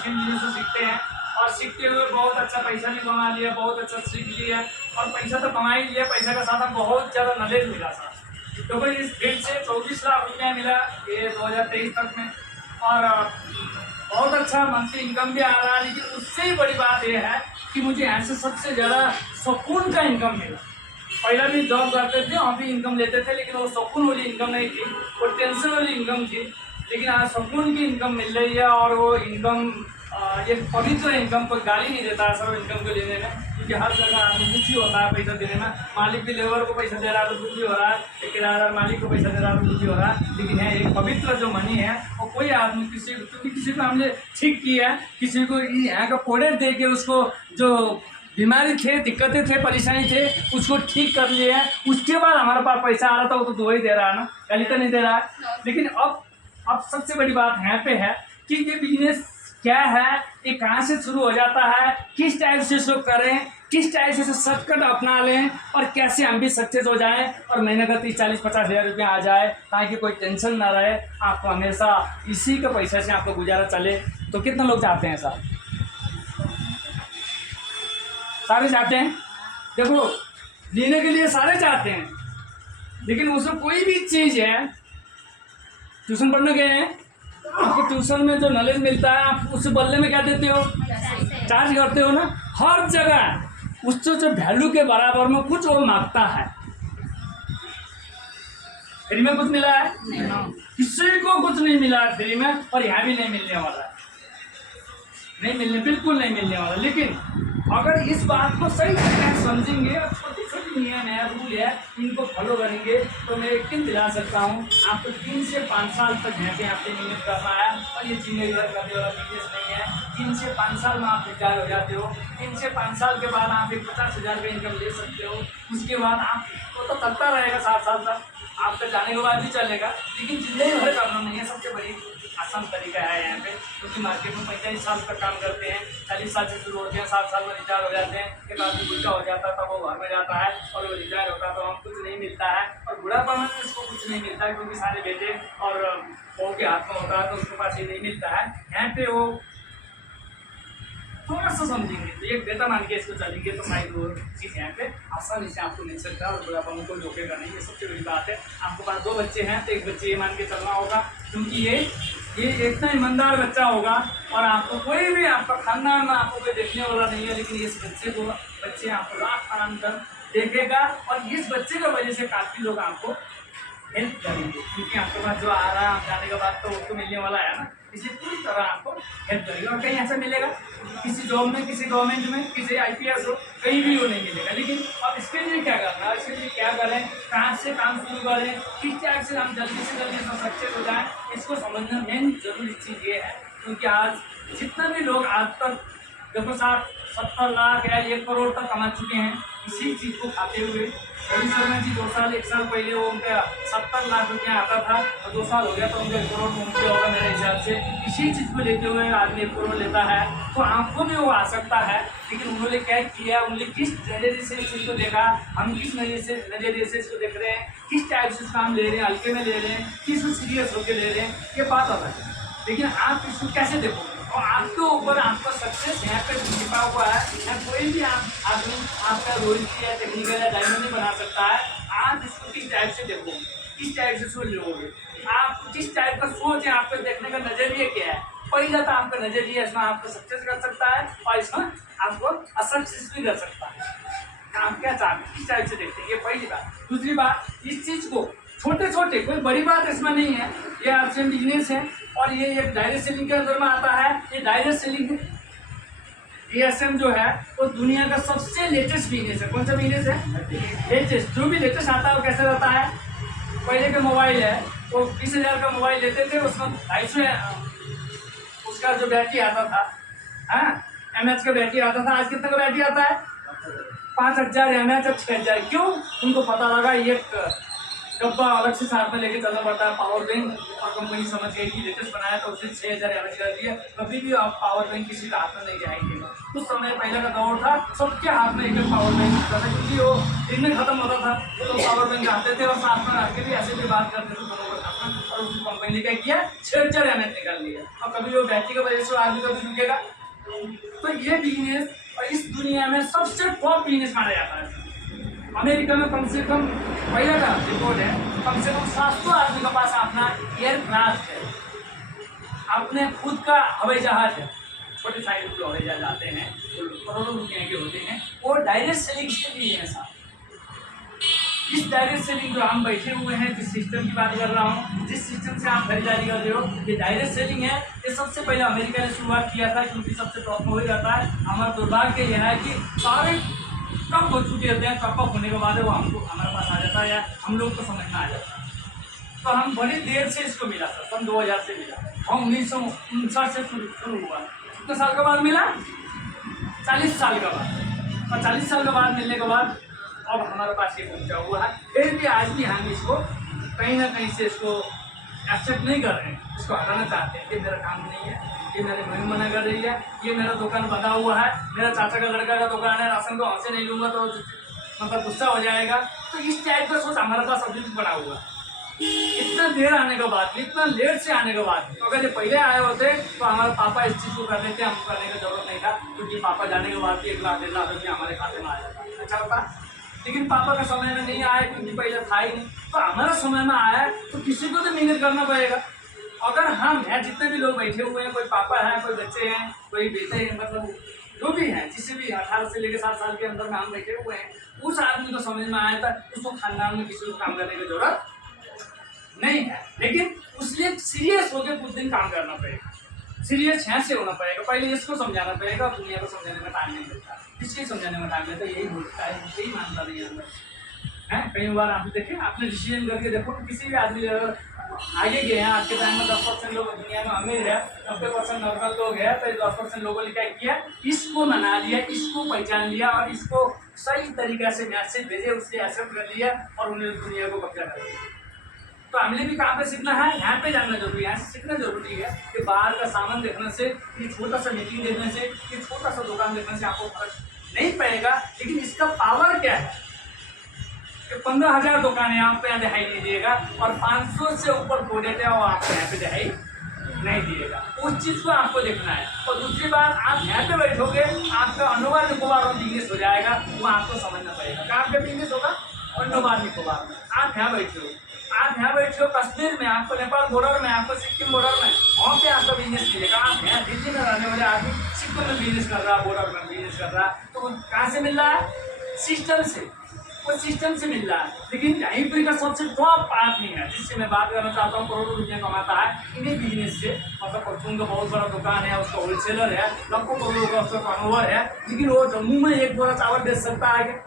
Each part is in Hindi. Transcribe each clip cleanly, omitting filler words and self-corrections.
अच्छे बिजनेस से सीखते हैं और सीखते हुए बहुत अच्छा पैसा भी कमा लिया, बहुत अच्छा सीख लिया और पैसा तो कमा ही लिया, पैसा का साथ बहुत ज़्यादा नॉलेज मिला सर। तो भाई इस फील्ड से 24 लाख रुपया मिला ये 2023 तक में और बहुत अच्छा मंथली इनकम भी आ रहा है। लेकिन उससे ही बड़ी बात यह है कि मुझे यहाँ से सबसे ज़्यादा सुकून का इनकम मिला। पहला भी जॉब करते थे, वहाँ भी इनकम लेते थे, लेकिन वो सुकून वाली इनकम नहीं थी, वो टेंशन वाली इनकम थी। लेकिन आज सुकून की इनकम मिल रही है और वो इनकम ये पवित्र इनकम, कोई गाली नहीं देता है सर इनकम को लेने में, क्योंकि हर जगह आदमी दुखी होता है पैसा देने में। मालिक भी लेबर को पैसा दे रहा है तो दुखी हो रहा है, ठेकेदार मालिक को पैसा दे रहा है तो दुखी हो रहा है। लेकिन है एक पवित्र जो मनी है वो कोई आदमी किसी, क्योंकि किसी को हमने ठीक किया है, किसी को यहाँ का प्रोडक्ट दे के उसको जो बीमारी थे, दिक्कतें थे, परेशानी थे, उसको ठीक कर लिए है। उसके बाद हमारे पास पैसा आ रहा था, वो तो दो ही दे रहा है ना, गाली तो नहीं दे रहा है। लेकिन अब सबसे बड़ी बात यहाँ पे है कि ये बिजनेस क्या है, ये कहाँ से शुरू हो जाता है, किस टाइप से इसको करें, किस टाइप से शॉर्टकट अपना लें और कैसे हम भी सक्सेस हो जाएं और महीने का 30-40-50 हज़ार रुपया आ जाए, ताकि कोई टेंशन ना रहे, आपको हमेशा इसी के पैसे से आपको गुजारा चले। तो कितने लोग चाहते हैं साहब? सारे चाहते हैं। देखो लेने के लिए सारे चाहते हैं, लेकिन उसमें कोई भी चीज़ है, ट्यूशन पढ़ने गए हैं, आपको ट्यूशन में जो नॉलेज मिलता है आप उस बदले में क्या देते हो? चार्ज करते हो ना। हर जगह उससे जो वैल्यू के बराबर में कुछ वो मांगता है। फ्री में कुछ मिला है? किसी को कुछ नहीं मिला है फ्री में, और यहाँ भी नहीं मिलने वाला है, नहीं मिलने, बिल्कुल नहीं मिलने वाला। लेकिन अगर इस बात को सही तरीके से समझेंगे और छोटी छोटी नियम है, रूल है, इनको फॉलो करेंगे, तो मैं यकीन दिला सकता हूँ आपको 3 से 5 साल तक यहाँ पे आपने मेहनत करना है। और ये चीज़ें इधर करने वाला बिजनेस नहीं है। 3 से 5 साल में आप रिटायर हो जाते हो। 3 से 5 साल के बाद आप एक 50 हज़ार का इनकम ले सकते हो। उसके बाद आपको तो चलता रहेगा 7 साल तक, आपका जाने के बाद भी चलेगा, लेकिन जिंदगी भर करना नहीं है। सबसे बड़ी आसान तरीका है यहाँ पे, क्योंकि मार्केट में 45 साल तक काम करते हैं, 40 साल से शुरू होते हैं, 7 साल में रिटायर हो जाते हैं। एक आदमी बुढ़ा हो जाता है तब वो घर में जाता है और वो रिटायर होता है तो हम कुछ नहीं मिलता है, और बुढ़ापा में उसको कुछ नहीं मिलता है, क्योंकि सारे बेटे और बहू के हाथ में होता है तो उसके पास ये नहीं मिलता है। यहाँ पे वो थोड़ा सा समझेंगे तो एक बेटा मान के इसको चलेंगे तो शायद वो चीज़ यहाँ पे आसानी से आपको मिल सकता है और बुढ़ापा में कोई धोखेगा नहीं। ये सबसे बड़ी बात है। आपके पास 2 बच्चे हैं तो एक बच्चे ये मान के चलना होगा, क्योंकि ये इतना ईमानदार बच्चा होगा और आपको कोई भी आपका खानदान में आपको कोई देखने वाला नहीं है, लेकिन इस बच्चे आपको लाख आनंद देखेगा और इस बच्चे की वजह से काफ़ी लोग आपको हेल्प करेंगे, क्योंकि आपके पास जो आ रहा है आप जाने के बाद तो उसको मिलने वाला है ना, इसी पूरी तरह आपको हेल्प करेगा। और कहीं ऐसा मिलेगा किसी जॉब में, किसी गवर्नमेंट में, किसी IPS हो, कहीं भी वो नहीं मिलेगा। लेकिन अब इसके लिए क्या करना है, इसके लिए क्या करें, कहाँ से काम शुरू करें, किस टाइप से हम जल्दी से जल्दी सक्सेस हो जाएँ, इसको समझना मेन जरूरी चीज़ ये है। क्योंकि आज जितना भी लोग आज तक देखो 60-70 लाख या 1 करोड़ तक कमा चुके हैं इसी चीज़ को खाते हुए। रवि शर्मा जी 2 साल 1 साल पहले वो उनका 70 लाख रुपया आता था और 2 साल हो गया तो उनका 1 करोड़ पहुँच गया होगा मेरे हिसाब से। इसी चीज़ को लेते हुए आदमी 1 करोड़ लेता है तो आपको भी वो आ सकता है। लेकिन उन्होंने क्या किया, उन्होंने किस नज़रिए से इस चीज़ को देखा, हम किस नज़रिए से इसको देख रहे हैं, किस टाइप से काम ले रहे हैं, हल्के में ले रहे हैं, किस सीरियस होकर ले रहे हैं, ये बात अलग है। लेकिन आप इसको कैसे देखोगे और आपके ऊपर आपका सक्सेस यहाँ पे छिपा हुआ है। या कोई भी आदमी आपका रोल या टेक्निकल या डायमंड नहीं बना सकता है। आप इसको किस टाइप से देखोगे, किस टाइप से सोच लोगे, आप किस टाइप का सोच है, आपका देखने का नजरिया क्या है। पहला तो आपका नजरिया इसमें आपको सक्सेस कर सकता है और इसमें आपको असक्सेस भी कर सकता है। आप क्या चाहते हैं, किस टाइप से देखते हैं, ये पहली बात। दूसरी बात, इस चीज़ को छोटे छोटे, कोई बड़ी बात इसमें नहीं है, ये आपसे बिजनेस है और ये एक डायरेक्ट सेलिंग के अंदर में आता है। ये डायरेक्ट सेलिंग ASM जो है वो दुनिया का सबसे लेटेस्ट बिजनेस है। कौन सा बिजनेस है? लेटेस्ट। जो भी लेटेस्ट आता है वो कैसे रहता है, पहले के मोबाइल है वो 20,000 का मोबाइल लेते थे, उसमें 250 उसका जो बैटरी आता था, हाँ mAh का बैटरी आता था। आज कितने का बैटरी आता है? 5,000 mAh और 6,000। क्यों? उनको पता लगा ये डब्बा अलग से साथ में लेके चलना पड़ता है, पावर बैंक, और कंपनी समझ गई कि लेटेस्ट बनाया तो उसे 6,000 mAh कर दिया। कभी भी आप पावर बैंक किसी का हाथ में नहीं जाएंगे। उस समय पहले का दौर था, सबके हाथ में एक पावर बैंक होता था, क्योंकि वो दिन में खत्म होता था तो लोग पावर बैंक आते थे और साथ में रख के भी ऐसे भी बात करते थे दोनों को साथ में, और और उसकी कंपनी ने क्या किया, छेड़छाड़ एमएच निकाल लिया। और कभी वो बैटरी की वजह से आदमी कभी रुकेगा। तो ये बिजनेस और इस दुनिया में सबसे टॉप बिजनेस माना जाता है। अमेरिका में कम से कम पहला का रिपोर्ट है, कम से कम 700 आदमी के पास अपना एयरक्राफ्ट है, अपने खुद का हवाई जहाज है। छोटे साइज जो हवाई जहाज आते हैं तो करोड़ों रुपये के होते हैं, वो डायरेक्ट सेलिंग के लिए है साहब। इस डायरेक्ट सेलिंग जो हम बैठे हुए हैं, जिस सिस्टम की बात कर रहा हूँ, जिस सिस्टम से आप खरीदारी कर रहे हो, ये डायरेक्ट सेलिंग है। ये सबसे पहले अमेरिका ने शुरुआत किया था, क्योंकि सबसे टॉप में हो जाता है। हमारा दुर्भाग्य यह है कि सारे कब हो चुके होते हैं, कब होने के बाद वो हमको हमारे पास आ जाता है या हम लोग को समझ में आ जाता है। तो हम बड़ी देर से इसको मिला सर, सन 2000 से मिला और 1959 से शुरू हुआ। कितने साल के बाद मिला? 40 साल के बाद। और 40 साल के बाद मिलने के बाद अब हमारे पास ये पहुंचा हुआ है। फिर भी आज भी हम इसको कहीं ना कहीं से इसको एक्सेप्ट नहीं कर रहे हैं, इसको हटाना चाहते हैं। ये मेरा काम नहीं है, ये मेरी मम्मी मना कर रही है, ये मेरा दुकान बंधा हुआ है, मेरा चाचा का लड़का का दुकान है, राशन को हमसे नहीं लूँगा तो मतलब गुस्सा हो जाएगा। तो इस टाइप का सोच हमारे पास अभी भी बना हुआ है। इतना देर आने के बाद, इतना लेट से आने के बाद, तो अगर ये पहले आए होते तो हमारे पापा इस चीज़ को कर लेते, हमको करने की जरूरत नहीं था, क्योंकि पापा जाने के बाद भी 1 लाख 1.5 लाख रुपया हमारे खाते में आ जाता, अच्छा होता। लेकिन पापा का समय में नहीं आया, क्योंकि पहले था ही नहीं। तो हमारा समय में आया तो किसी को तो मेहनत करना पड़ेगा। अगर हम हैं, जितने भी लोग बैठे हुए हैं, कोई पापा हैं, कोई बच्चे हैं, कोई बेटे हैं, मतलब जो भी हैं, जिससे भी 18 से लेकर 7 साल के अंदर में हम बैठे हुए हैं, उस आदमी को समझ में आया था उसको खानदान में किसी को काम करने की जरूरत नहीं है। लेकिन उसलिए सीरियस होकर कुछ दिन काम करना पड़ेगा, सीरियस है से होना पड़ेगा। पहले इसको समझाना पड़ेगा, दुनिया को समझाने में टाइम नहीं मिलता, इसलिए समझाने में टाइम मिलता, यही बोलता है, यही मानता नहीं है। कई बार आप देखें, आपने डिसीजन करके देखो, किसी भी आदमी अगर आगे गए हैं, आज के टाइम में 10% लोग दुनिया में अमीर है, 90% नॉर्मल लोग है, तो 10% लोगों ने क्या किया, इसको मना लिया, इसको पहचान लिया और इसको सही तरीके से मैसेज भेजे, उससे एक्सेप्ट कर लिया और उन्हें दुनिया को कब्जा कर लिया। तो हमें भी कहाँ पे सीखना है, यहाँ पे जानना जरूरी है, यहाँ से सीखना जरूरी है कि बाहर का सामान देखने से, ये छोटा सा मीटिंग देखने से, ये छोटा सा दुकान देखने से आपको फर्क नहीं पड़ेगा। लेकिन इसका पावर क्या है कि 15,000 दुकानें आपको यहाँ दिखाई नहीं देगा और 500 से ऊपर प्रोडक्ट है वो आपको यहाँ पे दिखाई नहीं देगा। उस चीज़ को आपको देखना है। और दूसरी बात, आप यहाँ पे बैठोगे, आपका अनुवाद निकोबार में बिजनेस हो जाएगा, वो आपको समझना पड़ेगा। कहाँ पे बिजनेस होगा? अनुवाद निकोबार में। आप यहाँ बैठे हो, आप यहाँ बैठे हो कश्मीर में, आपको नेपाल बॉर्डर में, आपको सिक्किम बॉर्डर में, वहाँ पे आपका बिजनेस मिलेगा। आप यहाँ दिल्ली में रहने वाले आदमी सिक्किम में बिजनेस कर रहा है, बॉर्डर में बिजनेस कर रहा है, तो कहाँ से मिल रहा है? सिस्टम से, वो सिस्टम से मिल रहा है। लेकिन यहीं पर का सबसे टॉप आदमी है जिससे मैं बात करना चाहता हूँ, करोड़ों रुपया कमाता है इन्हीं बिजनेस से। मतलब परचून का बहुत बड़ा दुकान है, उसका होलसेलर है, लाखों करोड़ों का उसका टर्नओवर है, लेकिन वो जम्मू में 1 बोरा चावल बेच सकता है क्या?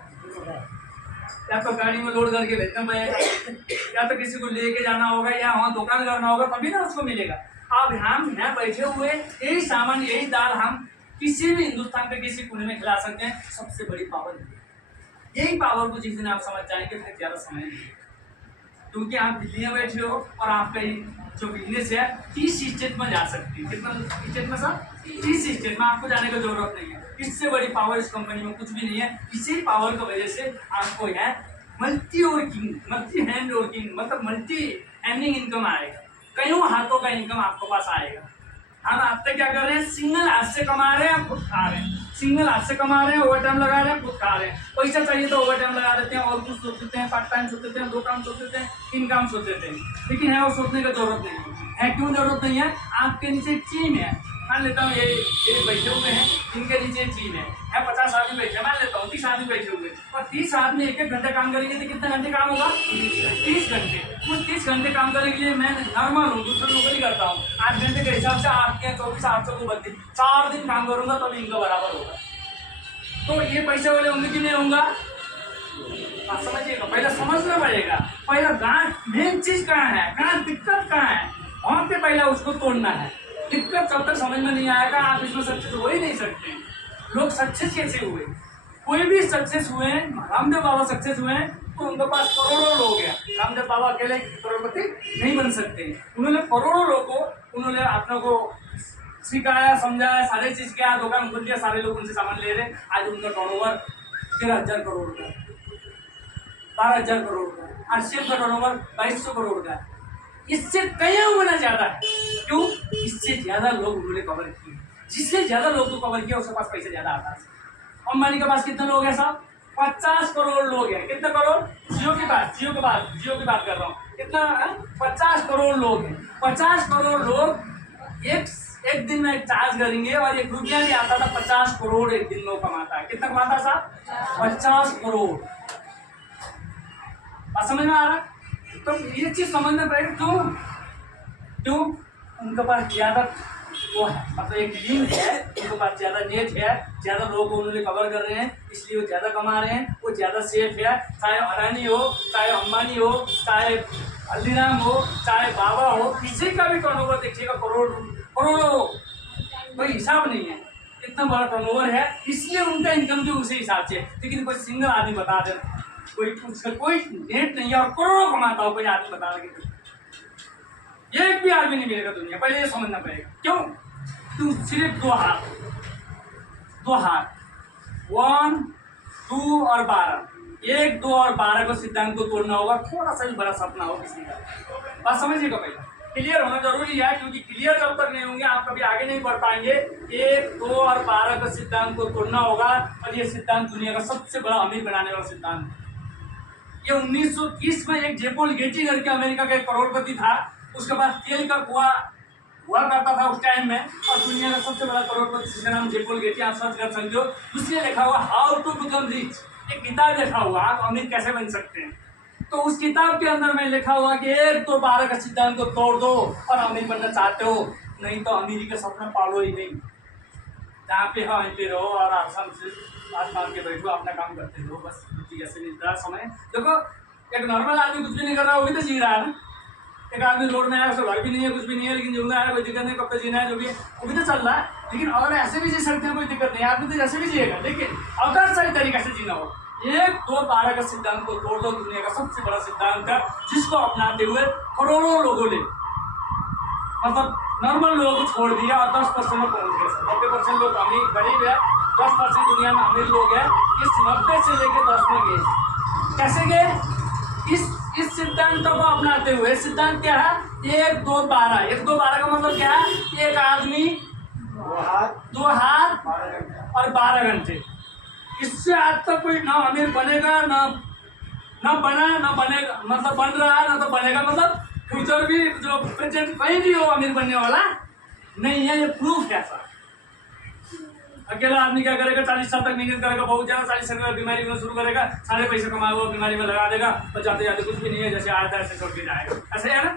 या तो गाड़ी में लोड करके भेजना पड़ेगा, या तो किसी को लेके जाना होगा, या वहाँ दुकान करना होगा, तभी ना उसको मिलेगा। अब हम यहाँ बैठे हुए यही सामान, यही दाल हम किसी भी हिंदुस्तान के किसी कोने में खिला सकते हैं। सबसे बड़ी पावर यही पावर को जिस दिन आप समझ जाएंगे फिर ज़्यादा समय नहीं, क्योंकि आप दिल्ली में बैठे हो और आपका जो बिजनेस है 30 स्टेट में जा सकती है। कितना स्टेट में सर? 30 स्टेट में आपको जाने की जरूरत नहीं है। इससे बड़ी पावर इस कंपनी में कुछ भी नहीं है। इसी पावर की वजह से आपको यहाँ multi working, multi hand working, मतलब मल्टी हैंडिंग इनकम आएगा, कईयों हाथों का इनकम आपके पास आएगा। हम आप तक क्या कर रहे हैं, सिंगल हाथ से कमा रहे हैं, खुद खा रहे हैं, सिंगल हाथ से कमा रहे हैं, ओवर टाइम लगा रहे हैं, खुद खा रहे हैं। पैसा चाहिए तो ओवर टाइम लगा देते हैं, और कुछ सोच देते हैं, पार्ट टाइम सोच देते हैं, 2 काम सोच देते हैं, 3 काम सोच देते हैं, लेकिन है वो सोचने की जरूरत नहीं है। क्यों जरूरत नहीं है? आपके नीचे टीम है, मान लेता हूँ ये बैठे हुए हैं, इनके नीचे टीम है 50 आदमी बैठे, मान लेता हूँ 30 आदमी बैठे हुए, और 30 आदमी 1-1 घंटे काम करेंगे तो कितने घंटे काम होगा? 30 घंटे। उस 30 घंटे काम करने के लिए मैं नॉर्मल हूँ, दूसरे नौकरी करता हूँ, 8 घंटे के हिसाब से 8 या 24, 800 को 32, 4 दिन काम करूँगा तभी इनका बराबर होगा। तो ये पैसे वाले होंगे कि नहीं होगा? आप समझिएगा, पहले समझना पड़ेगा, पहला गांठ मेन चीज कहाँ है, कहाँ दिक्कत कहाँ है, वहाँ पे पहला उसको तोड़ना है। दिक्कत जब तक समझ में नहीं आएगा आप इसमें सक्सेस हो ही नहीं सकते। लोग सक्सेस कैसे हुए? कोई भी सक्सेस हुए, रामदेव बाबा सक्सेस हुए तो उनके पास करोड़ों लोग हैं। रामदेव बाबा अकेले करोड़पति नहीं बन सकते, उन्होंने करोड़ों लोग को, उन्होंने अपने को सिखाया, समझाया, सारे चीज किया, दुकान खुल दिया, सारे लोग उनसे सामान ले रहे। आज उनका टर्नओवर 13,000 करोड़ का, 12,000 करोड़ का, आरसीएफ का टर्नओवर 2,200 करोड़ का। इससे कई गुना ज्यादा है। क्यों? इससे ज्यादा लोग उन्होंने कवर किए, जिससे ज्यादा लोग को कवर किया उसके पास पैसे ज्यादा आता है। अंबानी के पास कितने लोग हैं साहब? 50 करोड़ लोग हैं। कितने करोड़? जियो की बात कर रहा हूँ। कितना? 50 करोड़ लोग हैं। 50 करोड़ लोग एक दिन में चार्ज करेंगे और 1 रुपया नहीं आता था। 50 करोड़ एक दिन में कमाता है। कितना कमाता है साहब? 50 करोड़। बात समझ में आ रहा? तो ये चीज समझना पड़ेगा। क्यों? उनके पास ज्यादा वो है, मतलब एक लिंक है, उनके पास ज्यादा नेट है, ज्यादा लोगों को उन्होंने कवर कर रहे हैं, इसलिए वो ज्यादा कमा रहे हैं, वो ज्यादा सेफ है। चाहे अडानी हो, चाहे अंबानी हो, चाहे हल्दीराम हो, चाहे बाबा हो, किसी का भी टर्नओवर देखिएगा करोड़ों हो, कोई हिसाब नहीं है। इतना बड़ा टर्नओवर है, इसलिए उनका इनकम भी उसी हिसाब से। लेकिन कोई सिंगल आदमी बता देना, कोई नेट नहीं है और करोड़ों कमाता हो, कोई आदमी बता देगा, एक भी आदमी नहीं मिलेगा दुनिया। पहले ये समझना पड़ेगा। क्यों? सिर्फ दो हाथ 1, 2 और 12, 1, 2 और 12 को सिद्धांत को तोड़ना होगा। थोड़ा सा भी बड़ा सपना हो किसी का, बात समझिएगा। पहले क्लियर होना जरूरी है, क्योंकि क्लियर जब तक नहीं होंगे आप कभी आगे नहीं बढ़ पाएंगे। 1, 2 और 12 का सिद्धांत को तोड़ना होगा। और ये सिद्धांत दुनिया का सबसे बड़ा अमीर बनाने वाला सिद्धांत है। ये 1930 में एक जेपोल गेटी करके अमेरिका का एक करोड़पति था, उसके पास तेल का कुआं हुआ करता था उस टाइम में, और दुनिया का सबसे बड़ा करोड़पति जिसका नाम जेपोल गेटी, आप सर्च कर सकते हो। उसने लिखा हुआ हाउ टू बिकम रिच, एक किताब लिखा हुआ, आप अमीर कैसे बन सकते हैं। तो उस किताब के अंदर में लिखा हुआ कि 1, 2, 12 का सिद्धांत को तोड़ दो और अमीर बनना चाहते हो, नहीं तो अमीरी का सपना पालो ही नहीं। जहाँ पे हाँ पे रहो और आराम से बात मान के बैठो, अपना काम करते रहो, बस ऐसे मिलता है समय। देखो एक नॉर्मल आदमी कुछ भी नहीं कर रहा, वो भी तो जी रहा है ना। एक आदमी रोड में आया, उसका घर भी नहीं है, कुछ भी नहीं है, लेकिन जिंदा है, कोई दिक्कत नहीं, कब तक जीना है, जो भी है वो भी तो चल रहा है। लेकिन अगर ऐसे भी जी सकते हैं, कोई दिक्कत नहीं, आदमी तो जैसे भी जिएगा, लेकिन अगर सही तरीके से जीना हो। 1, 2, 12 का सिद्धांत को तोड़ दो, दुनिया का सबसे बड़ा सिद्धांत है, जिसको अपनाते हुए करोड़ों लोगों ने, मतलब नॉर्मल लोगों को छोड़ दिया और 10% में पहुंच गए। 90% लोग अमीर गरीब है, 10% दुनिया में अमीर लोग हैं। इस 90 से लेकर 10 में गए। कैसे गए? इस सिद्धांत को अपनाते हुए। सिद्धांत क्या है? 1, 2, 12। 1, 2, 12 का मतलब क्या है? एक आदमी 2 हाथ और 12 घंटे। इससे आज तक कोई ना अमीर बनेगा, ना बनेगा, मतलब बन रहा है, ना तो बनेगा, मतलब फ्यूचर भी जो प्रेजेंट कहीं भी हो अमीर बनने वाला नहीं है। ये प्रूफ है सर। अकेला आदमी क्या करेगा? 40 साल तक मेहनत करेगा, बहुत ज्यादा, 40 साल में बीमारी में शुरू करेगा, सारे पैसे कमाएगा, बीमारी में लगा देगा, और जाते जाते कुछ भी नहीं है, जैसे आया था ऐसे छोड़ के जाएगा। ऐसे है ना?